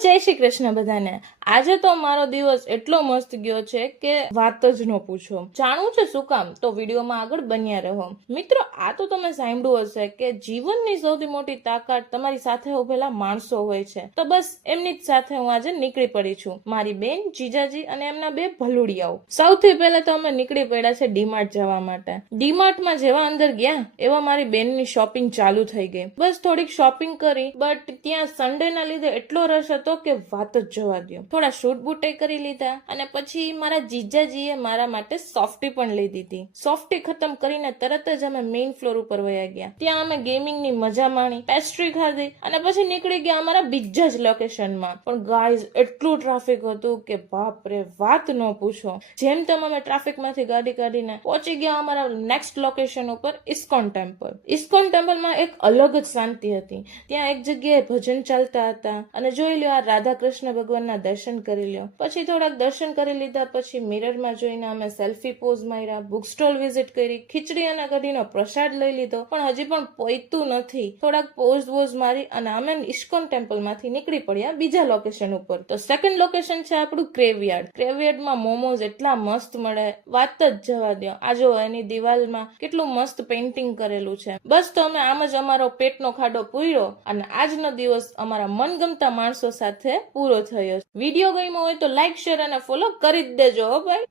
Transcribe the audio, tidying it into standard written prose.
જય શ્રી કૃષ્ણ બધાને। આજે તો મારો દિવસ એટલો મસ્ત ગયો છે કે વાત જ ન પૂછો। જાણવું છે શું કામ? તો વિડીયોમાં આગળ બન્યા રહો। મિત્રો, આ તો તમે સાંભળ્યું હશે કે જીવનની સૌથી મોટી તાકાત તમારી સાથે ઉભેલા માણસો હોય છે। તો બસ એમની જ સાથે હું આજે નીકળી પડી છું, મારી બેન, જીજાજી અને એમના બે ભલુડિયાઓ। સૌથી પહેલા તો અમે નીકળી પડ્યા છે ડીમાર્ટ જવા માટે। ડીમાર્ટમાં જેવા અંદર ગયા એવા મારી બેનની શોપિંગ ચાલુ થઈ ગઈ। બસ થોડીક શોપિંગ કરી, બટ ત્યાં સન્ડે ના લીધે એટલો રશ હતો કે વાત જ જવા દ્યો। થોડા શૂટ બૂટ કરી લીધા અને પછી મારા જીજાજીએ મારા માટે સોફ્ટી પણ લઈ દીધી। સોફ્ટી ખતમ કરીને તરત જ અમે મેઇન ફ્લોર ઉપર વયા ગયા। ત્યાં અમે ગેમિંગની મજા માણી, પેસ્ટ્રી ખાધી અને પછી નીકળી ગયા અમારા બીજા જ લોકેશનમાં। પણ ગાઈઝ, એટલું ટ્રાફિક હતું કે બાપ રે, વાત ન પૂછો। જેમ તેમ અમે ટ્રાફિકમાંથી ગાડી કાઢીને પહોંચી ગયા અમારા નેક્સ્ટ લોકેશન ઉપર, ઇસ્કોન ટેમ્પલ। ઇસ્કોન ટેમ્પલમાં એક અલગ જ શાંતિ હતી। ત્યાં એક જગ્યાએ ભજન ચાલતા હતા અને જોઈ લ્યો, આ રાધા કૃષ્ણ ભગવાનના દર્શન કરી લ્યો। પછી થોડાક દર્શન કરી લીધા પછી મિરરમાં જોઈને અમે સેલ્ફી પોઝ માર્યા, બુક સ્ટોલ વિઝિટ કરી, ખીચડી અને કઢીનો પ્રસાદ લઈ લીધો, પણ હજી પણ પહોંચ્યું નથી। થોડાક પોઝ વોઝ મારી અને અમે ઇસ્કોન ટેમ્પલમાંથી નીકળી પડ્યા બીજા લોકેશન ઉપર। તો સેકન્ડ લોકેશન છે આપણું ગ્રેવયાર્ડ। ગ્રેવયાર્ડમાં મોમોઝ એટલા મસ્ત મળે, વાત જ જવા દો। આ જો એની દિવાલમાં કેટલું મસ્ત પેઇન્ટિંગ કરેલું છે। બસ તો અમે આમ જ અમારો પેટનો ખાડો પૂર્યો અને આજનો દિવસ અમારા મનગમતા માણસો સાથે પૂરો થયો। વિડીયો ગમ્યો હોય તો લાઈક, શેર અને ફોલો કરી જ દેજો હો ભાઈ।